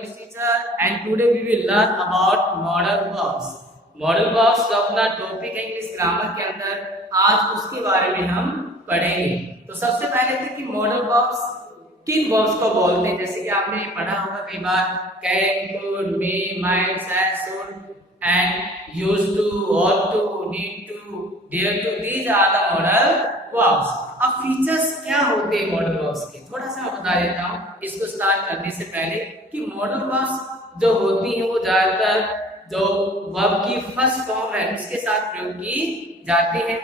English teacher and today we will learn about modal verbs. Model verbs का अपना topic है English grammar के अंदर, आज उसके बारे में हम पढ़ेंगे। तो सबसे पहले थे कि मॉडल वर्ब्स किन वर्ब्स को बोलते हैं, जैसे कि आपने पढ़ा होगा कई बार can, could, may, might, has, should and used to, ought to, need to, dare to, these are the modal verbs. अब फीचर्स क्या होते हैं मॉडल वर्ब्स के, थोड़ा सा मैं बता देता हूँ इसको स्टार्ट करने से पहले कि मॉडल वर्ब्स जो होती हैं वो ज्यादातर जो वर्ब की फर्स्ट फॉर्म है उसके साथ प्रयोग की जाती है।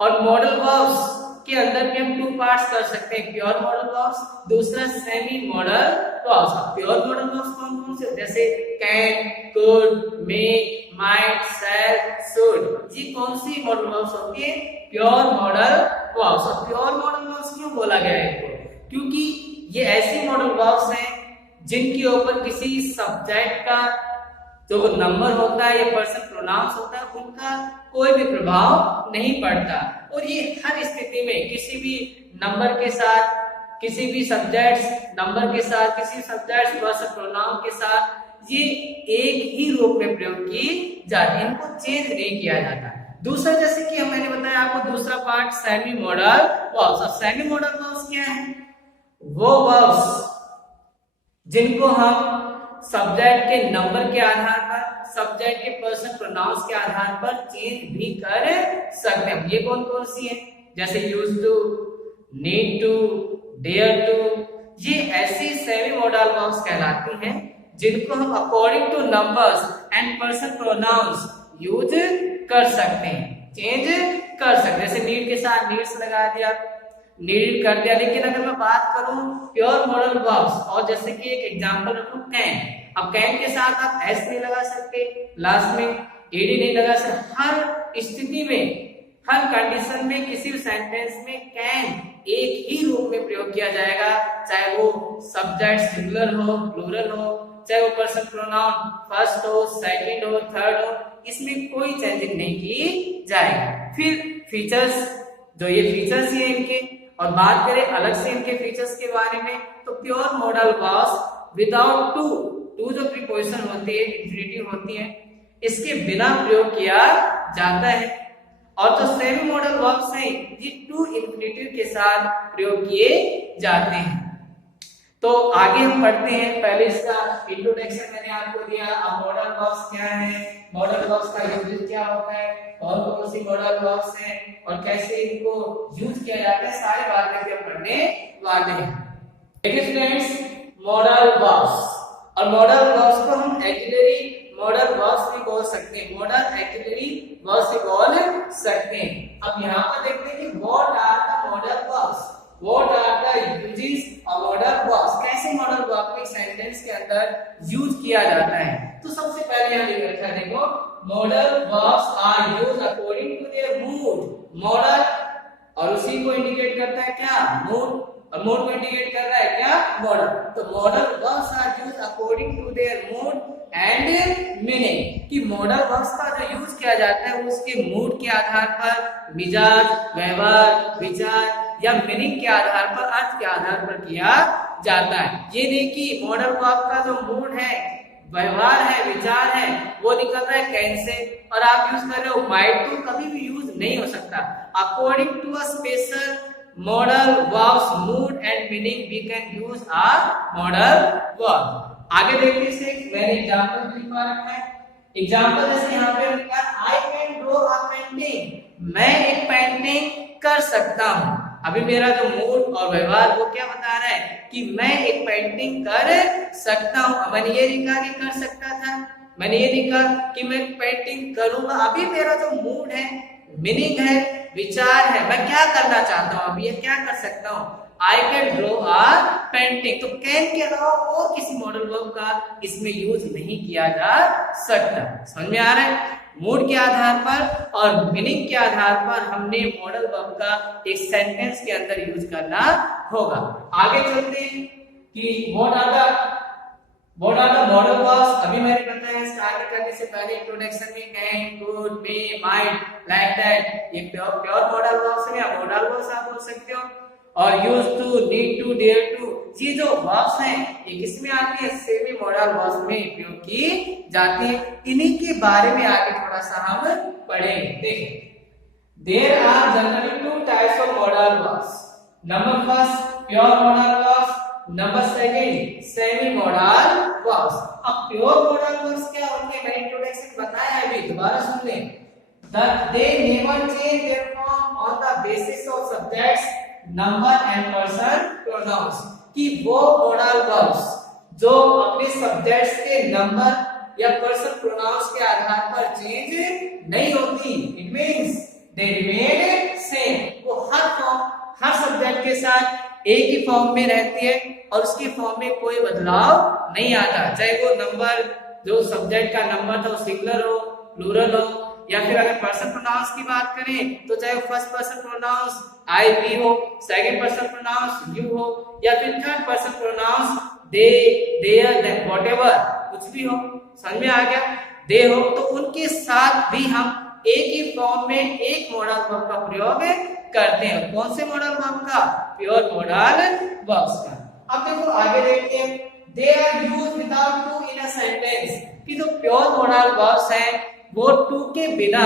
और मॉडल वर्ब्स के अंदर भी हम टू पार्ट्स कर सकते हैं, प्योर मॉडल वर्ब्स, दूसरा semi modal verbs. Pure modal verbs कौन कौन से, जैसे can, could, may, might, shall, should, ये कौन सी मॉडल वर्ब्स होती है, प्योर मॉडल वर्ब्स। और प्योर मॉडल वर्ब्स क्यों बोला गया है इनको, क्योंकि ये ऐसी मॉडल वर्ब्स हैं जिनके ऊपर किसी सब्जेक्ट का जो नंबर होता है या पर्सन प्रोनाउंस होता है उनका कोई भी प्रभाव नहीं पड़ता, और ये हर स्थिति में किसी भी नंबर के साथ, किसी भी सब्जेक्ट नंबर के साथ, किसी सब्जेक्ट पर्सन प्रोनाउन के साथ ये एक ही रूप में प्रयोग की जाती है, इनको चेंज नहीं किया जाता। दूसरा, जैसे कि मैंने बताया आपको दूसरा पार्ट सेमी मॉडल वर्ब्स। अब सेमी मॉडल वर्ब्स क्या है, वो वर्ब्स जिनको हम सब्जेक्ट के नंबर के आधार पर, सब्जेक्ट के पर्सन प्रोनाउंस के आधार पर चेंज भी कर सकते हैं। ये कौन कौन सी है, जैसे used to, need to, dare to, ये ऐसी सेमी मॉडल वर्ब्स कहलाती हैं जिनको हम according to numbers and person pronouns use कर सकते हैं, चेंज कर सकते हैं। जैसे नीड के साथ नीड्स लगा दिया, नीड कर दिया। लेकिन अगर मैं बात करूं प्योर मॉडल वर्ब्स, और जैसे कि एक एग्जांपल रखूं कैन, अब कैन के साथ आप एस नहीं लगा सकते, लास्ट में एडी नहीं लगा सकते। हर स्थिति में, हर कंडीशन में, किसी भी सेंटेंस में कैन एक ही रूप में प्रयोग किया जाएगा, चाहे वो सब्जेक्ट सिंगुलर हो, प्लूरल हो, चाहे वो पर्सन प्रोनाउन फर्स्ट हो, सेकंड हो, थर्ड हो, इसमें कोई चेंजिंग नहीं की जाएगी। फिर फीचर्स, जो ये फीचर्स ही है इनके, और बात करें अलग से इनके फीचर्स के बारे में, तो pure modal verbs without to, to जो प्रीपोजिशन होती है, इंफिनिटिव होती है, इसके बिना प्रयोग किया जाता है। और जो सेमी मॉडल वर्ब्स हैं ये टू इंफिनिटिव के साथ प्रयोग किए जाते हैं। तो आगे हम पढ़ते हैं, पहले इसका इंट्रोडक्शन मैंने आपको दिया। अब मॉडल वर्ब्स क्या है, मॉडल वर्ब्स का यूज क्या होता है, कौन कौन सी मॉडल वर्ब्स हैं और कैसे इनको यूज किया जाता है, सारी बातें भी हम पढ़ने वाले हैं। देखिए फ्रेंड्स, मॉडल वर्ब्स, और मॉडल वर्ब्स को हम एक्सिलरी मॉडल वर्ब्स भी बोल सकते हैं, मॉडल एक्सिलरी वर्ब्स भी बोल सकते हैं। अब यहाँ पर देखते हैं कि what are the modal verbs, what are the uses of modal verbs, कैसे मॉडल वर्ब को सेंटेंस के अंदर यूज किया जाता है। तो सबसे पहले यहाँ लिख रखा है, देखो, modal verbs are used according to their mood. Modal, और उसी को इंडिकेट करता है क्या, मूड, और मूड को इंडिकेट कर रहा है क्या, मॉडल। तो modal verbs are used according to their mood and meaning, कि मॉडल वर्ब्स का जो यूज किया जाता है वो उसके मूड के आधार पर, मिजाज, व्यवहार, विचार या मीनिंग के आधार पर, अर्थ के आधार पर किया जाता है। ये नहीं कि मॉडल वर्ब का जो मूड है, व्यवहार है, विचार है, वो निकल रहा है कैन से, और आप यूज कर रहे हो माइट, तो कभी भी यूज नहीं हो सकता। According to a special modal verbs mood and meaning we can use a modal verb. आगे देखते हैं, मैंने एग्जांपल भी लिखा रखा है। एग्जांपल जैसे यहाँ पे लिखा, I can draw a painting, मैं एक पेंटिंग कर सकता हूँ। अभी मेरा जो मूड और व्यवहार वो क्या बता रहा है कि मैं एक पेंटिंग कर सकता हूँ। मैंने ये लिखा कि कर सकता था, मैंने ये लिखा कि मैं पेंटिंग करूंगा। अभी मेरा जो मूड है, मीनिंग है, विचार है, मैं क्या करना चाहता हूँ, अभी ये क्या कर सकता हूँ, I can draw a painting. तो कैन के अलावा और किसी मॉडल वर्ब का इसमें यूज नहीं किया जा सकता। समझ में आ रहा है, मूड के आधार पर और मीनिंग के आधार पर हमने मॉडल वर्ब का एक सेंटेंस के अंदर यूज करना होगा। आगे चलते हैं कि what are the modal verbs. अभी मैंने बताया स्टार्ट करने से पहले इंट्रोडक्शन में, can, could, may, might, like that, ये प्योर मॉडल वर्ब्स है या मॉडल वर्ब्स आप बोल सकते हो। और use to, need to, dare to, ये जो वर्ब्स हैं ये किसमें आती है, सेमी मॉडल वर्ब्स में उपयोग की जाती है। इन्हीं के बारे में आगे थोड़ा सा हम पढ़ेंगे। देखिए, there are generally two types of modal verbs. Number first pure modal verbs, number second semi modal verbs. अब प्योर मॉडल वर्ब्स क्या होते हैं, मैंने इंट्रोडक्शन बताया है, अभी दोबारा सुन लें। That they never change their form on the basis of subjects, number and person pronouns। कि वो मॉडल वर्ब्स जो अपने सब्जेक्ट्स के नंबर या पर्सन प्रोनाउंस के आधार पर चेंज नहीं होती। It means they remain same. वो हर फॉर्म, हर सब्जेक्ट के साथ एक ही फॉर्म में रहती है और उसके फॉर्म में कोई बदलाव नहीं आता। चाहे वो नंबर, जो सब्जेक्ट का नंबर था वो सिंगुलर हो, प्लूरल हो, या फिर अगर पर्सन प्रोनाउंस की बात करें तो चाहे वो first person pronouns I we हो, सेकंड पर्सन प्रोनाउंस यू हो, या फिर third person pronouns they, their, them, whatever, कुछ भी हो, समझ में आ गया, दे हो, तो उनके साथ भी हम एक ही फॉर्म में एक मॉडल वर्ब का प्रयोग करते हैं। कौन से मॉडल वर्ब का, प्योर मॉडल वर्ब्स का। अब देखो आगे देखते हैं, they are used without to in a sentence. कि जो प्योर मॉडल वर्ब्स हैं वो टू के बिना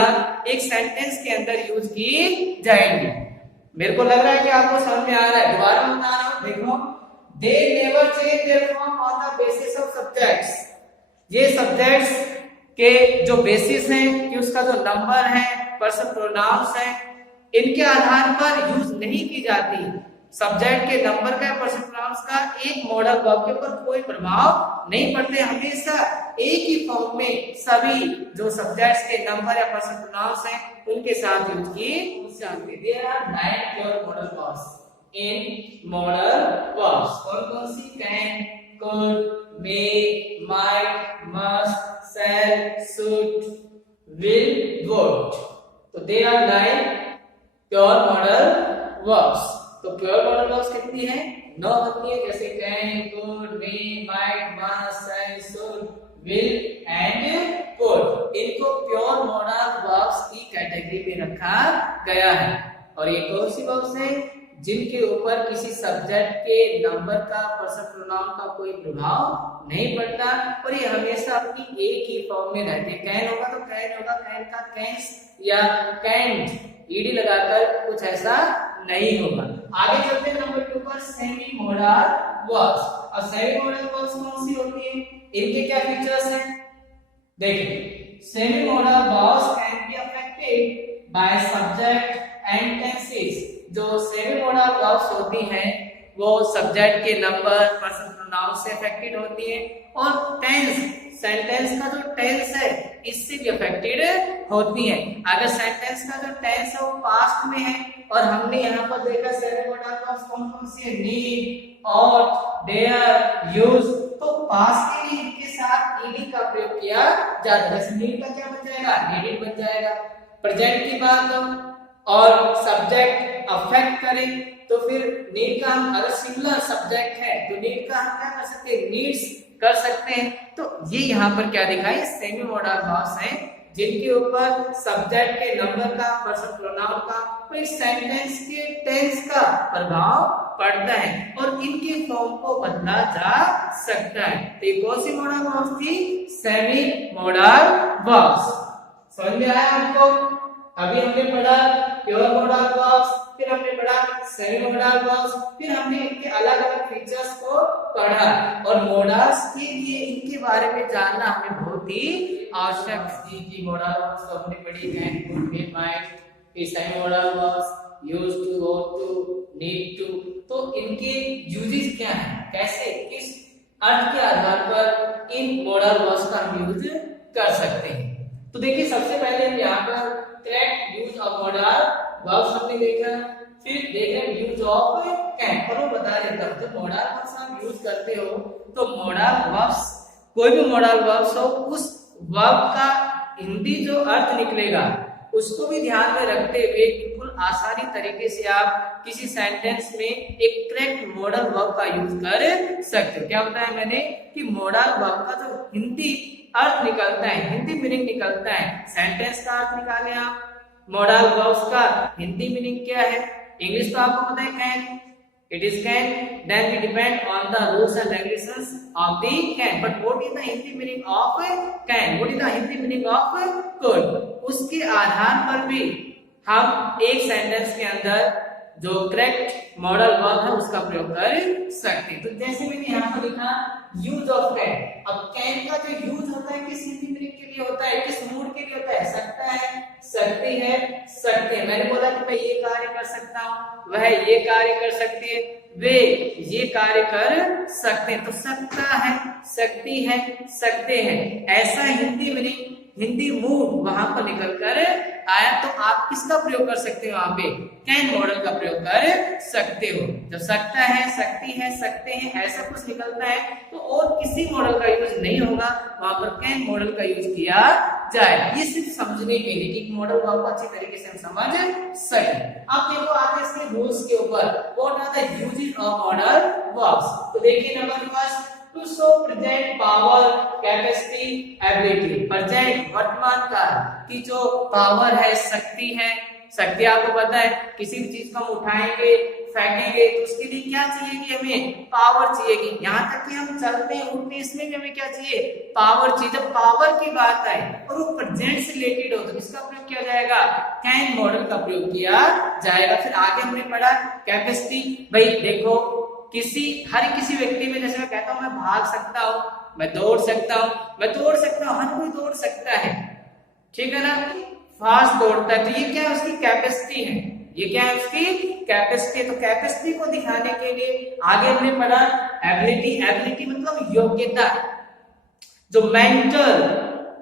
एक सेंटेंस के अंदर यूज की जाएंगी। मेरे को लग रहा है कि आपको समझ में आ रहा है, दोबारा बता रहा हूं, देखो, they never change their form on the basis of subjects. ये सब्जेक्ट्स के जो बेसिस हैं कि उसका जो नंबर है, पर्सन प्रोनाउंस है, इनके आधार पर यूज नहीं की जाती। सब्जेक्ट के नंबर का, पर्सन प्रोनाउंस का एक मॉडल वर्ब के ऊपर कोई प्रभाव नहीं पड़ते। हमेशा एक ही फॉर्म में सभी जो सब्जेक्ट्स के नंबर या पर्सन प्रोनाउंस हैं उनके साथ यूज की जाती है। There are 9 pure modal verbs in modal verbs. कौन-कौन सी, can, could, may, might, must, shall, should, will, would. तो there are 9 pure modal verbs. तो प्योर मॉडल वर्ब्स कितनी है, 9 होती है, जैसे can, could, may, might, must, shall, should, will and could. इनको प्योर मॉडल वर्ब्स की कैटेगरी में रखा गया है। और ये कौन सी वर्ब्स हैं, जिनके ऊपर किसी सब्जेक्ट के नंबर का, पर्सन प्रोनाउन का कोई प्रभाव नहीं पड़ता और ये हमेशा अपनी एक ही फॉर्म में रहते हैं। कैन होगा तो कैन होगा, कैन का कैंस या कैंट ईडी लगाकर कुछ ऐसा नहीं होगा। आगे चलते हैं नंबर 2 पर, सेमी मॉडल वर्ब्स। और सेमी मॉडल वर्ब्स कौन सी होती है, इनके क्या फीचर्स हैं, देखिए, semi modal verbs can be affected by subject and tenses. जो सेमी मॉडल वर्ब्स होती हैं वो सब्जेक्ट के नंबर, पर्सन प्रोनाउन से अफेक्टेड होती है और टेंस, सेंटेंस का जो टेंस है इससे भी अफेक्टेड होती है। अगर सेंटेंस का जो टेंस है वो पास्ट में है और हमने यहाँ पर देखा सेमी मॉडल वर्ब्स कौन-कौन सी है, नीड, ऑट, डेयर, यूज, तो पास्ट के लिए इनके साथ ईडी का प्रयोग किया जाता है। जैसे नीड का क्या बन जाएगा, नीडेड बन जाएगा। प्रेजेंट की बात और सब्जेक्ट अफेक्ट करें तो फिर नीड का हम, अगर सिंगुलर सब्जेक्ट है तो नीड का हम क्या कर सकते हैं, नीड्स कर सकते हैं। तो ये यहाँ पर क्या दिखाई, सेमी मॉडल वर्ब्स हैं जिनके ऊपर सब्जेक्ट के नंबर का, पर्सन प्रोनाउन का और एक सेंटेंस के टेंस का प्रभाव पड़ता है और इनके फॉर्म को बदला जा सकता है। तो ये कौन सी मॉडल वर्ब्स थी, सेमी मॉडल वर्ब्स। समझ में आया आपको? अभी हमने पढ़ा प्योर मॉडल वर्ब्स, फिर हमने पढ़ा सेमी मॉडल वर्ब्स, फिर हमने इनके अलग-अलग फीचर्स को पढ़ा और मॉडल्स के लिए इनके बारे में जानना हमें बहुत ही आवश्यक थी। कि मॉडल वर्ब्स तो हमने पढ़ी, कैन, कुड, मे, माइट, फिर semi modal verbs, use to, ought to, need to, तो इनके यूजेस क्या हैं, कैसे, किस अर्थ के आधार पर इन मॉडल वर्ब्स का हम यूज कर सकते हैं। तो देखिए, सबसे पहले हम यहाँ पर correct use of modal verbs हमने देखा, फिर देख रहे हैं यूज ऑफ कैन। और वो बता देता हूं, जब मॉडल वर्ब्स आप यूज करते हो तो मॉडल वर्ब्स, कोई भी मॉडल वर्ब्स हो, उस वर्ब का हिंदी जो अर्थ निकलेगा उसको भी ध्यान में रखते हुए बिल्कुल आसानी तरीके से आप किसी सेंटेंस में एक करेक्ट मॉडल वर्ब का यूज कर सकते हो। क्या बताया मैंने कि मॉडल वर्ब का जो हिंदी अर्थ निकलता है, हिंदी मीनिंग निकलता है, सेंटेंस का अर्थ निकालें आप, मॉडल वर्ब्स का हिंदी मीनिंग क्या है। इंग्लिश तो आपको पता है can, It is can. Then we depend on the rules and regulations of the can. But what is the Hindi meaning of can? What is the Hindi meaning of could? उसके आधार पर भी हम एक sentence के अंदर जो correct modal verb है उसका प्रयोग कर सकते हैं। तो जैसे मैंने यहाँ पर लिखा यूज ऑफ कैन। अब कैन का जो यूज होता है किस हिंदी मीनिंग के लिए होता है, किस मूड के लिए होता है? सकता है, सकती है, सकते हैं। मैंने बोला कि मैं ये कार्य कर सकता हूँ, वह ये कार्य कर सकती है, वे ये कार्य कर सकते हैं। तो सकता है, सकती है, सकते हैं, ऐसा हिंदी मीनिंग, हिंदी मूड वहां पर निकल कर आया। तो आप किसका प्रयोग कर सकते हो? वहां पे कैन मॉडल का प्रयोग कर सकते हो। जब सकता है, सकती है, सकते हैं ऐसा कुछ निकलता है तो और किसी मॉडल का यूज नहीं होगा, वहां पर कैन मॉडल का यूज किया जाए। ये सिर्फ समझने के लिए कि मॉडल को अच्छी तरीके से हम समझ सके। अब देखो आते इसके रूल्स के ऊपर, what are the uses of modal verbs. तो देखिए number first, to show present power, capacity, ability. Present वर्तमान काल की जो पावर है, शक्ति है, शक्ति आपको पता है किसी भी चीज को हम उठाएंगे, फेंकेंगे तो उसके लिए क्या चाहिए? हमें पावर चाहिए। यहाँ तक कि हम चलते हैं, उठते हैं, इसमें भी हमें क्या चाहिए? पावर चाहिए। जब पावर की बात आए और वो प्रेजेंट से रिलेटेड हो तो इसका प्रयोग किया जाएगा, कैन मॉडल का प्रयोग किया जाएगा। फिर आगे हमने पढ़ा कैपेसिटी। भाई देखो हर किसी व्यक्ति में, जैसे मैं कहता हूँ मैं भाग सकता हूँ, मैं दौड़ सकता हूँ, मैं दौड़ सकता हूँ, हर कोई दौड़ सकता है, ठीक है ना, फास्ट दौड़ता है। तो ये क्या है? उसकी कैपेसिटी है। ये क्या है? उसकी कैपेसिटी। तो कैपेसिटी को दिखाने के लिए आगे हमने पढ़ा एबिलिटी। एबिलिटी मतलब योग्यता। जो मेंटल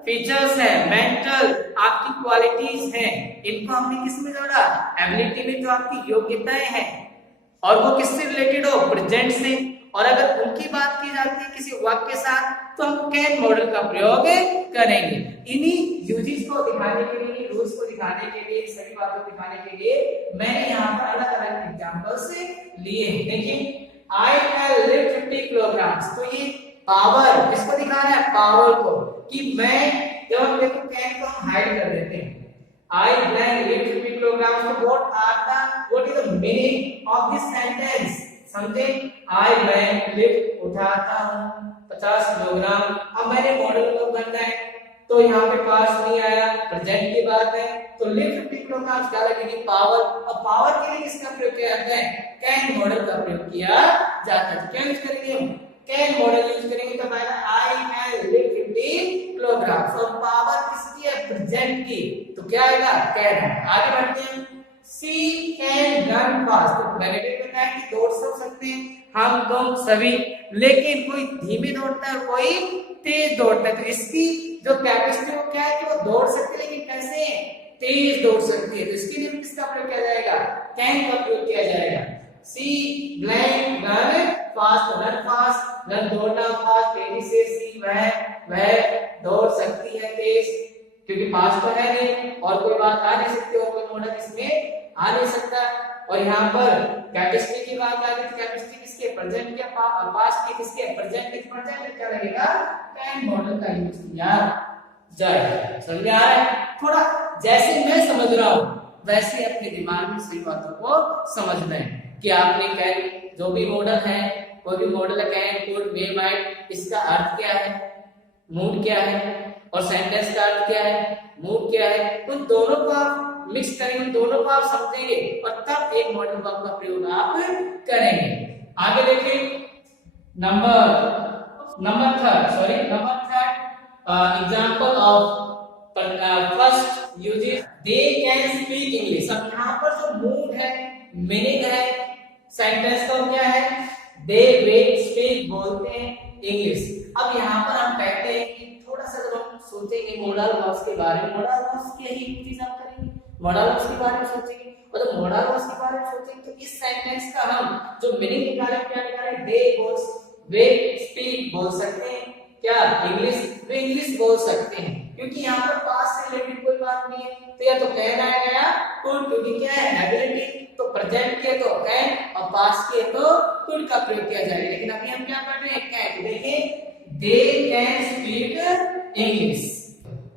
फीचर्स है, मेंटल आपकी क्वालिटीज हैं, इनको हमने किस में जोड़ा? एबिलिटी में। जो आपकी योग्यताएं हैं और वो किससे रिलेटेड हो? प्रेजेंट से। और अगर उनकी बात की जाती है किसी वाक्य के साथ तो हम कैन मॉडल का प्रयोग करेंगे। इन्हीं यूजेस को दिखाने के लिए, रूल्स को दिखाने के लिए, सभी बातों को दिखाने के लिए मैंने यहाँ पर अलग अलग एग्जांपल्स लिए हैं। देखिए आई कैन लिफ्ट 50 किलोग्राम्स। तो ये पावर किसको दिखा रहा है? पावर को। कि मैं, जब हम देखो कैन को हम हाइड कर देते हैं, I can lift 50 kilograms. So what is the meaning of this sentence? समझे? I can lift, उठाता हूँ 50 किलोग्राम। अब मैंने मॉडल को करना है तो यहाँ पे पास नहीं आया, प्रेजेंट की बात है तो लिफ्ट 50 किलोग्राम क्या लगेगी? पावर। और पावर के लिए किसका प्रयोग किया जाता है? कैन मॉडल का प्रयोग किया जाता है। क्या यूज करेंगे हम? कैन मॉडल यूज करेंगे। तो I can lift 50 किलोग्राम। और पावर किसकी है? प्रेजेंट की। तो क्या आएगा? कैन। आगे बढ़ते हैं। सी कैन रन फास्ट। तो मैंने भी बताया कि दौड़ सकते हैं हम तुम सभी, लेकिन कोई धीमे दौड़ता है, कोई तेज दौड़ता है। तो इसकी जो कैपेसिटी वो क्या है कि वो दौड़ सकते हैं, लेकिन कैसे? तेज दौड़ सकती है। तो इसके लिए किसका प्रयोग किया जाएगा? कैन का प्रयोग किया जाएगा। See blank run fast. Run fast, run दौड़ना, फास्ट तेजी से। सी वह दौड़ सकती है तेज, क्योंकि पास तो है नहीं और कोई बात आ नहीं सकती और कोई मॉडल इसमें आ नहीं सकता। और यहाँ पर कैपेसिटी की बात आ गई तो कैपेसिटी किसके? प्रेजेंट के। पास की किसके? प्रेजेंट के। प्रेजेंट में क्या लगेगा? कैन मॉडल का यूज किया जाए। समझ में आ रहा है? थोड़ा जैसे मैं समझ रहा हूँ वैसे अपने दिमाग में सभी बातों को समझना है कि आपने कैन जो भी मॉडल है, कोई भी मॉडल है, कैन, कुड, मे, माइट, इसका अर्थ क्या है, मूड क्या है और सेंटेंस का अर्थ क्या है, मूड क्या है, उन दोनों को आप मिक्स करेंगे, उन दोनों को आप समझेंगे और तब एक मॉडल वर्ब का प्रयोग आप करेंगे। आगे देखिए number third example of first uses they can speak English. अब यहाँ पर जो मूड है, मीनिंग है सेंटेंस का क्या है? दे वे स्पीक, बोलते हैं इंग्लिश। अब यहाँ पर हम कहते हैं कि थोड़ा सा जब हम सोचेंगे मॉडल वर्ब्स के बारे में, मॉडल वर्ब्स की ही चीज हम करेंगे, मॉडल वर्ब्स के बारे में सोचेंगे। और जब मॉडल वर्ब्स के बारे में सोचेंगे तो इस सेंटेंस का हम जो मीनिंग निकालें, क्या निकालें? वे स्पीक बोल सकते हैं, क्या? इंग्लिश। वे इंग्लिश बोल सकते हैं, क्योंकि यहाँ पर पास से रिलेटेड कोई बात नहीं है। तो या तो कैन आएगा या कुड, क्योंकि क्या है? एबिलिटी। तो प्रेजेंट के तो कैन और पास के तो कुड का प्रयोग किया जाएगा। लेकिन अभी हम क्या कर रहे हैं? कैन। देखिए they can speak English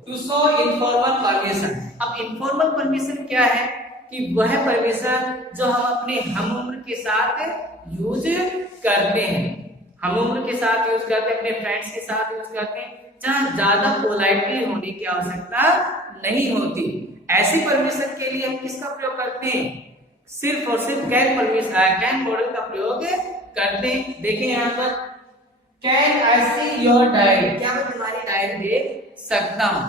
to show informal permission. अब इनफॉर्मल परमिशन क्या है? कि वह परमिशन जो हम अपने हम उम्र के साथ यूज करते हैं, हम उम्र के साथ यूज करते हैं, अपने फ्रेंड्स के साथ यूज करते हैं, जहाँ ज्यादा पोलाइटली होने की आवश्यकता नहीं होती। ऐसी परमिशन के लिए हम किसका प्रयोग करते हैं? सिर्फ और सिर्फ कैन परमिशन, कैन मॉडल का प्रयोग करते हैं। देखिए यहाँ पर can I see your diary, क्या मैं तुम्हारी डायरी देख सकता हूँ?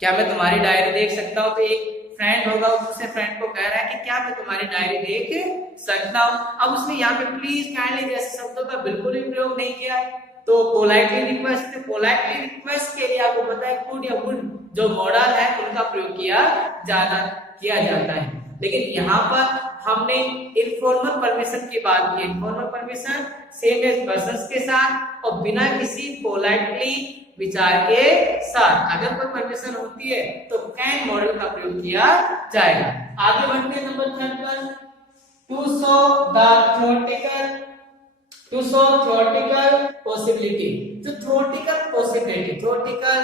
क्या मैं तुम्हारी डायरी देख सकता हूँ? तो एक फ्रेंड होगा, दूसरे फ्रेंड को कह रहा है कि क्या मैं तुम्हारी डायरी देख सकता हूँ। अब उसने यहाँ पे प्लीज, काइंडली जैसे शब्दों का बिल्कुल भी प्रयोग नहीं किया, तो पोलाइटली रिक्वेस्ट, पोलाइटली रिक्वेस्ट के लिए आपको पता है कुड या वुड जो मॉडल है उनका प्रयोग किया जाता है। लेकिन यहाँ पर हमने इनफॉर्मल परमिशन की बात की। Informal permission same age persons के साथ और बिना किसी पोलाइटली विचार के साथ अगर कोई परमिशन होती है तो कैन मॉडल का प्रयोग किया जाएगा। आगे बढ़ते हैं नंबर 3 पर, टू शो थ्योरेटिकल पॉसिबिलिटी। जो थ्योरेटिकल पॉसिबिलिटी, थ्योरेटिकल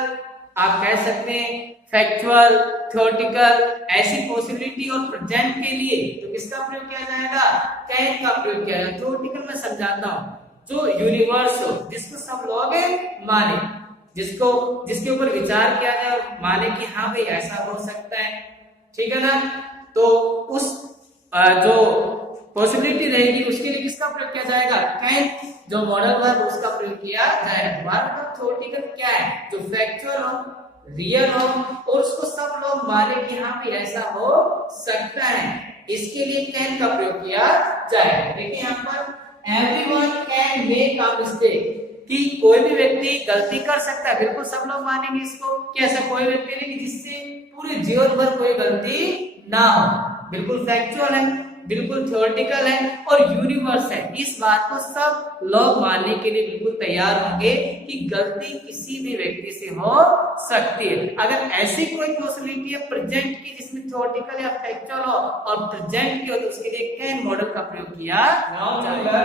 आप कह सकते हैं, फैक्चुअल, थ्योरेटिकल, ऐसी पॉसिबिलिटी और प्रेजेंट के लिए तो किसका प्रयोग किया जाएगा? कैन का प्रयोग किया जाएगा। थ्योरेटिकल मैं समझाता हूँ, जो यूनिवर्स हो, जिसको सब लोग माने, जिसके ऊपर विचार किया जाए, माने कि हाँ भाई ऐसा हो सकता है, ठीक है ना, तो उस जो पॉसिबिलिटी रहेगी उसके लिए किसका प्रयोग किया जाएगा? कैन जो मॉडल है उसका प्रयोग किया जाएगा। थ्योरेटिकल क्या है? जो फैक्चुअल हो, रियल हो और उसको सब लोग माने कि हाँ भाई ऐसा हो सकता है, इसके लिए कैन का प्रयोग किया जाएगा। देखिए यहाँ पर everyone can make a mistake, कि कोई भी व्यक्ति गलती कर सकता है, बिल्कुल सब लोग मानेंगे इसको कि ऐसा कोई व्यक्ति नहीं जिससे पूरे जीवन भर कोई गलती ना हो। बिल्कुल फैक्चुअल है, बिल्कुल थ्योरेटिकल है और यूनिवर्स है। इस बात को सब लोग मानने के लिए बिल्कुल तैयार होंगे कि गलती किसी भी व्यक्ति से हो सकती है। अगर ऐसी कोई पॉसिबिलिटी है प्रेजेंट की जिसमें थ्योरेटिकल या फैक्चुअल हो और प्रेजेंट की हो तो उसके लिए कैन मॉडल का प्रयोग किया जाएगा।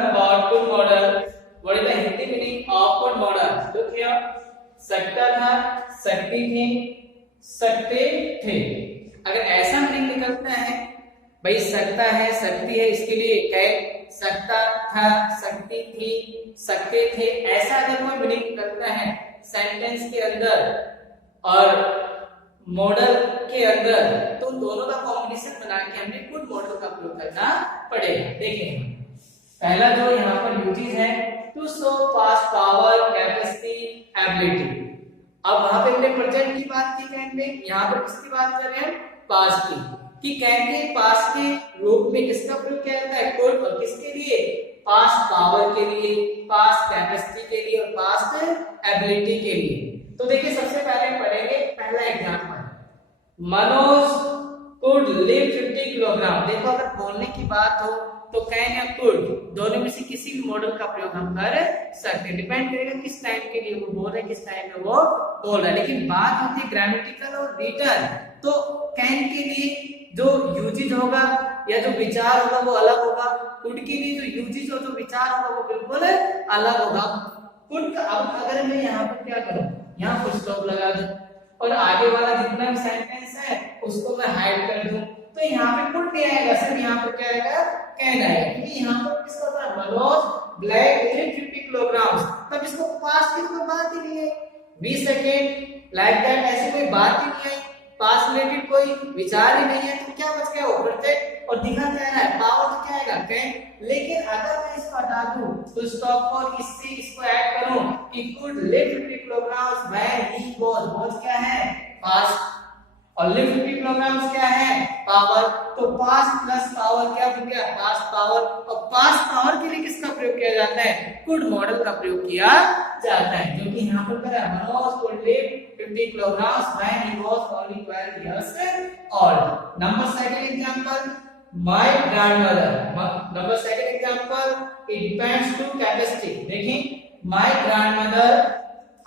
What is the Hindi meaning of good model? Look here. सकता था, सकती थी, सकते थे। अगर ऐसा मीनिंग निकलता है भाई, सकता है, सकती है, इसके लिए कैन, सकता था, सकती थी, सकते थे, ऐसा अगर कोई मीनिंग निकलता है सेंटेंस के अंदर और मॉडल के अंदर, तो दोनों का कॉम्बिनेशन बना के हमें गुड मॉडल का प्रयोग करना पड़ेगा। देखिए पहला जो यहाँ पर यूजेस है, to show past power, capacity, ability. अब वहां पे हमने प्रेजेंट की बात की कैन में, यहाँ पर किसकी बात कर रहे हैं? पास्ट की, कि कैन के पास्ट के रूप में किसका प्रयोग किया जाता है? कुड, और किसके लिए? पास्ट पावर के लिए, पास्ट कैपेसिटी के लिए और पास्ट एबिलिटी के लिए। तो देखिए सबसे पहले पढ़ेंगे पहला example, Manoj could lift 50 kilogram. देखो अगर बोलने की बात हो तो कैन या कुड दोनों में से किसी भी मॉडल का प्रयोग हम कर सकते हैं, डिपेंड करेगा किस टाइम के लिए वो बोल रहे हैं, किस टाइम में वो बोल रहा है। लेकिन बात होती है ग्रामेटिकल और रिटन, तो कैन के लिए जो यूजेज होगा या जो विचार होगा वो अलग होगा, कुड के लिए जो यूजेज और जो विचार होगा वो बिल्कुल अलग होगा। कुड का अब अगर मैं यहाँ पर क्या करूँ, यहाँ फुल स्टॉप लगा दूं और आगे वाला जितना भी सेंटेंस है उसको मैं हाइड कर दूं, तो यहाँ पे कुड नहीं आएगा, सिर्फ यहाँ पे क्या आएगा? कैन आएगा, क्योंकि यहाँ पर किसका था? मनोज ब्लैक लिफ्ट 50 किलोग्राम, तब इसको पास्ट की कोई बात ही नहीं है, 20 सेकेंड लाइक दैट, ऐसी कोई बात ही नहीं है, पास्ट रिलेटेड कोई विचार ही नहीं है, तो क्या बच गया? वो प्रोजेक्ट, और दिखा क्या है? पावर, तो क्या आएगा? कैन। लेकिन अगर मैं इसको हटा दूं तो स्टॉप और इससे इसको ऐड करूं कि could lift 50 kilogram when he was क्या है? पास्ट, और लिफ्ट 50 किलोग्राम क्या है? पावर, तो पास्ट प्लस पावर क्या बन गया? पास्ट पावर, और पास्ट पावर के लिए किसका प्रयोग किया जाता है? कुड मॉडल का प्रयोग किया जाता है, जो कि यहाँ पर क्या है? Manoj could lift 50 kilogram when he was only 12 years old. Number second example, my grandmother. Number second example, it depends to capacity. देखिए माय ग्रैंडमदर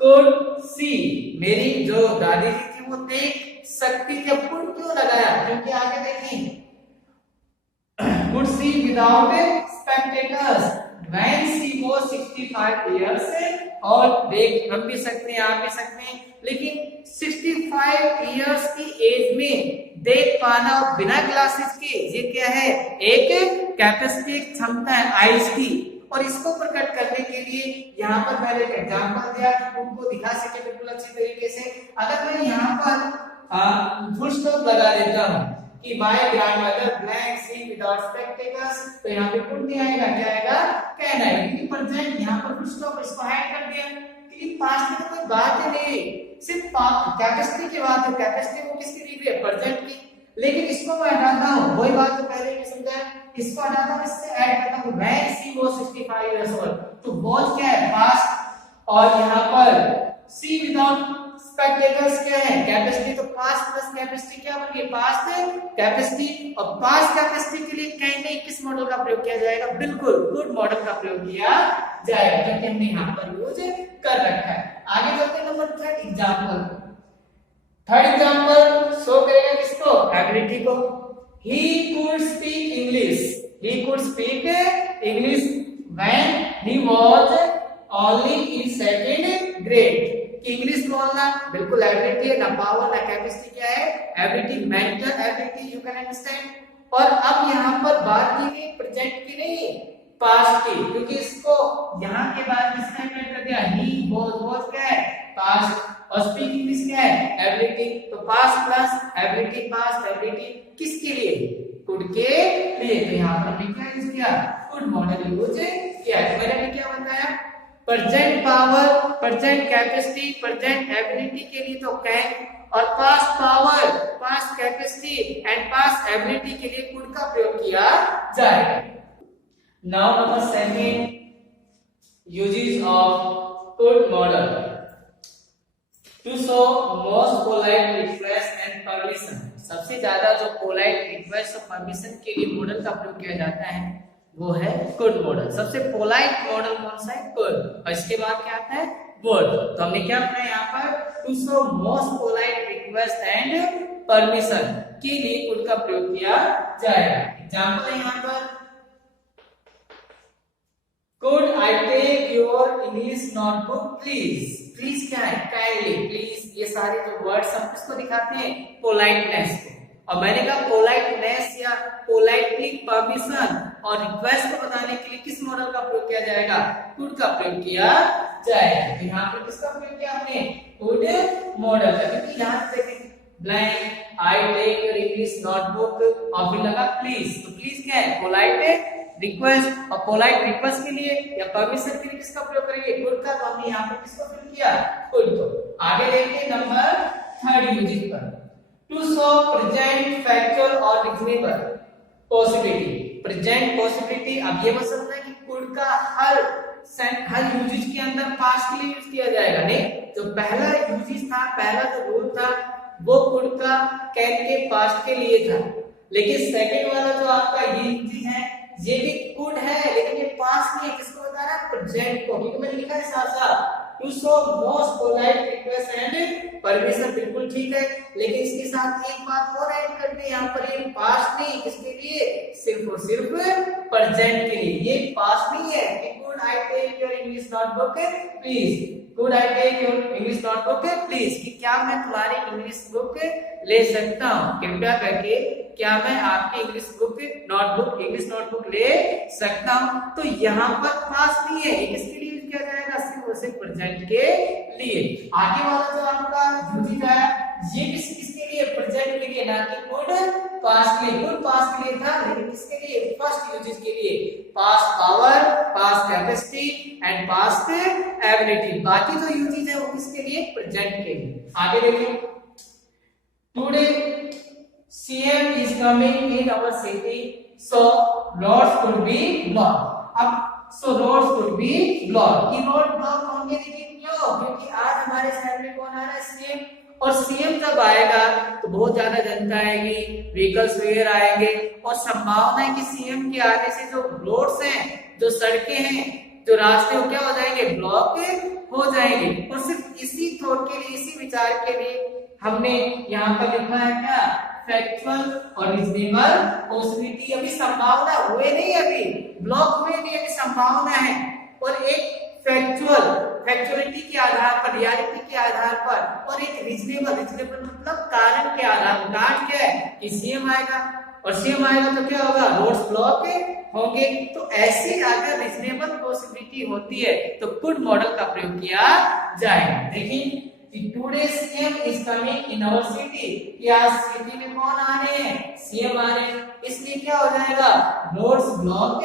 कुड सी, मेरी जो दादी जी थी वो देख सकती थी। कुड क्यों लगाया? क्योंकि आगे देखिए could see without spectacles when she was 65 years, और देख हम भी सकते हैं, आप भी सकते हैं, लेकिन 65 इयर्स की एज में देख पाना और बिना ग्लासेस के, ये क्या है, एक कैपेसिटी, क्षमता है आईज की। और इसको प्रकट करने के लिए यहाँ पर मैंने एक एग्जांपल दिया कि उनको दिखा सके बिल्कुल अच्छी तरीके से। अगर मैं यहाँ पर फुल स्टॉप लगा देता हूँ कि my grandmother blank see without spectacles, तो यहाँ पे कुड नहीं आएगा, क्या आएगा, कैन आएगा, क्योंकि प्रेजेंट यहाँ पर फुल स्टॉप इसको हाइड कर दिया, क्योंकि पास्ट में तो कोई बात ही नहीं, सिर्फ कैपेसिटी की बात है। कैपेसिटी वो किसकी दी गई है, प्रेजेंट की। लेकिन इसको मैं हटाता हूँ, वही बात तो पहले ही समझा, इसको हटाता हूँ, इससे ऐड करता हूँ when she was 65 years old, तो वाज क्या है, पास्ट, और यहाँ पर सी विदाउट स्पेक्टेकल्स क्या है, कैपेसिटी, तो पास्ट प्लस कैपेसिटी क्या बन गई, पास्ट कैपेसिटी। और पास्ट कैपेसिटी के लिए कैन ने किस मॉडल का प्रयोग किया जाएगा, बिल्कुल गुड मॉडल का प्रयोग किया जाएगा, जो कि हमने यहाँ पर यूज कर रखा है। आगे चलते हैं number third example. Third example show करेगा किसको, एबिलिटी को। He could speak English. He could speak English when he was only in second grade. English बोलना बिल्कुल एबिलिटी है, ना पावर ना कैपेसिटी, क्या है, ability, mental ability, you can understand. और अब यहाँ पर बात की गई प्रेजेंट की नहीं, पास्ट की, क्योंकि इसको यहाँ के बाद किसने ऐड कर दिया, ही वाज क्या है, पास्ट, और स्पीक इंग्लिश क्या है, एबिलिटी, तो past plus ability, past ability किसके लिए, कुड के लिए। तो यहाँ पर हमने क्या यूज किया, कुड मॉडल यूज किया। मैंने क्या बताया, present power, present capacity, present ability के लिए तो कैन, और past power, past capacity and past ability के लिए कुड का प्रयोग किया जाएगा। Now number second, uses of could modal to show most polite request and permission. सबसे ज्यादा जो पोलाइट रिक्वेस्ट और परमिशन के लिए मॉडल का प्रयोग किया जाता है वो है कुड मॉडल। सबसे पोलाइट मॉडल कौन सा है, कुड, और इसके बाद क्या आता है, वुड। तो हमने क्या पढ़ा यहाँ पर, to show most polite request and permission के लिए कुड का प्रयोग किया जाएगा। एग्जांपल है यहाँ पर, could I take your English notebook please. Please क्या है, काइंडली, प्लीज, ये सारे जो वर्ड्स हम किसको दिखाते हैं, पोलाइटनेस को। और मैंने कहा पोलाइटनेस या पोलाइटली परमिशन और रिक्वेस्ट को बताने के लिए किस मॉडल का प्रयोग किया जाएगा, कुड का प्रयोग किया जाएगा। तो यहाँ पर किसका प्रयोग किया हमने, कुड मॉडल। क्योंकि यहाँ पे blank I take your English notebook और फिर लगा प्लीज, तो प्लीज क्या है, पोलाइट रिक्वेस्ट, और पोलाइट रिक्वेस्ट के लिए या परमिशन के लिए किसका प्रयोग करेंगे, कुड का। तो हमने यहाँ पे किसको प्रयोग किया, कुड को। आगे देखिए नंबर थर्ड यूजेस पर, टू शो प्रेजेंट फैक्चुअल और रीजनेबल पॉसिबिलिटी। प्रेजेंट पॉसिबिलिटी, अब ये मत समझना कि कुड का हर यूजेस के अंदर पास्ट के लिए यूज किया जाएगा, नहीं। जो पहला यूजेस था, पहला जो रूल था वो कुड का कैन के पास्ट के लिए था, लेकिन सेकंड वाला जो आपका ये यूजेस है ये भी कुड है, लेकिन ये पास्ट नहीं, किसको बता रहा है, प्रेजेंट को। क्योंकि मैंने लिखा है साथ-साथ to show most polite request and permission, बिल्कुल ठीक है, लेकिन इसके साथ एक बात और ऐड कर दे, यहाँ पर ये पास्ट नहीं, किसके लिए, सिर्फ और सिर्फ प्रेजेंट के लिए। ये पास्ट नहीं है कि could I take your English notebook please, could I take your English notebook please, कि क्या मैं तुम्हारी इंग्लिश बुक ले सकता हूँ, कृपया करके क्या मैं आपकी इंग्लिश इंग्लिश नोटबुक ले सकता हूँ। तो यहाँ पर पास्ट नहीं है, किसके लिए यूज किया जाएगा, सिर्फ और सिर्फ प्रेजेंट के लिए। आगे वाला जो आपका यूजेस है ये किसके लिए, प्रेजेंट के लिए, ना कि कुड पास्ट के लिए। कुड पास्ट के लिए था, लेकिन किसके लिए, फर्स्ट यूजेस के लिए, past power, past capacity and past ability. बाकी जो यूजेस है वो किसके लिए, प्रेजेंट के लिए। आगे देखिए, today CM is coming in our city, so roads could be blocked. अब so roads could be blocked. ये रोड ब्लॉक होंगे, लेकिन क्यों, क्योंकि आज हमारे शहर में कौन आ रहा है, CM, और CM जब आएगा तो बहुत ज्यादा जनता आएगी, व्हीकल्स वगैरह आएंगे, और संभावना है कि CM के आने से जो रोड्स हैं, जो सड़कें हैं, जो रास्ते वो क्या हो जाएंगे, ब्लॉक हो जाएंगे। और सिर्फ इसी थॉट के लिए, इसी विचार के लिए हमने यहाँ पर लिखा है क्या, फैक्चुअल और रीजनेबल पॉसिबिलिटी। अभी संभावना हुए नहीं, अभी ब्लॉक हुए नहीं, अभी संभावना है। और एक फैक्चुअल फैक्चुअलिटी के आधार पर, रियलिटी के आधार पर, और एक रीजनेबल मतलब कारण के आधार पर। कारण क्या है कि सीएम आएगा, और सीएम आएगा तो क्या होगा, रोड्स ब्लॉक होंगे। तो ऐसी अगर रीजनेबल पॉसिबिलिटी होती है तो कुड मॉडल का प्रयोग किया जाएगा। देखिए today CM is coming in our city, क्या सिटी में कौन आ रहे हैं, सीएम आ रहे हैं, इसलिए क्या हो जाएगा, रोड्स ब्लॉक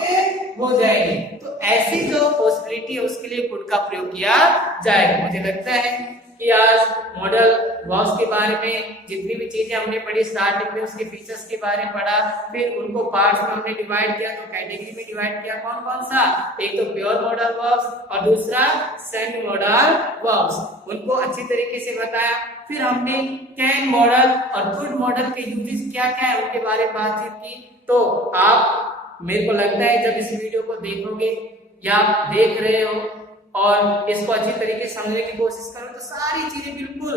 हो जाएंगे। तो ऐसी जो पॉसिबिलिटी है उसके लिए कुड का प्रयोग किया जाएगा। मुझे लगता है कि आज मॉडल वर्ब्स के बारे में जितनी भी चीजें हमने पढ़ी, स्टार्टिंग में उसके फीचर्स के बारे में पढ़ा, फिर उनको पार्ट्स में हमने डिवाइड किया, तो कैटेगरी में डिवाइड किया कौन कौन सा, एक तो प्योर मॉडल वर्ब्स और दूसरा सेमी मॉडल वर्ब्स, उनको अच्छी तरीके से बताया। फिर हमने कैन मॉडल और कुड मॉडल के यूजेस क्या क्या है उनके बारे में बातचीत की। तो आप, मेरे को लगता है जब इस वीडियो को देखोगे या देख रहे हो और इसको अच्छी तरीके से समझने की कोशिश करो तो सारी चीजें बिल्कुल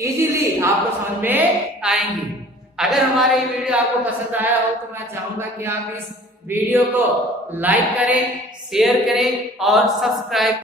इजीली आपको समझ में आएंगी। अगर हमारा ये वीडियो आपको पसंद आया हो तो मैं चाहूंगा कि आप इस वीडियो को लाइक करें, शेयर करें और सब्सक्राइब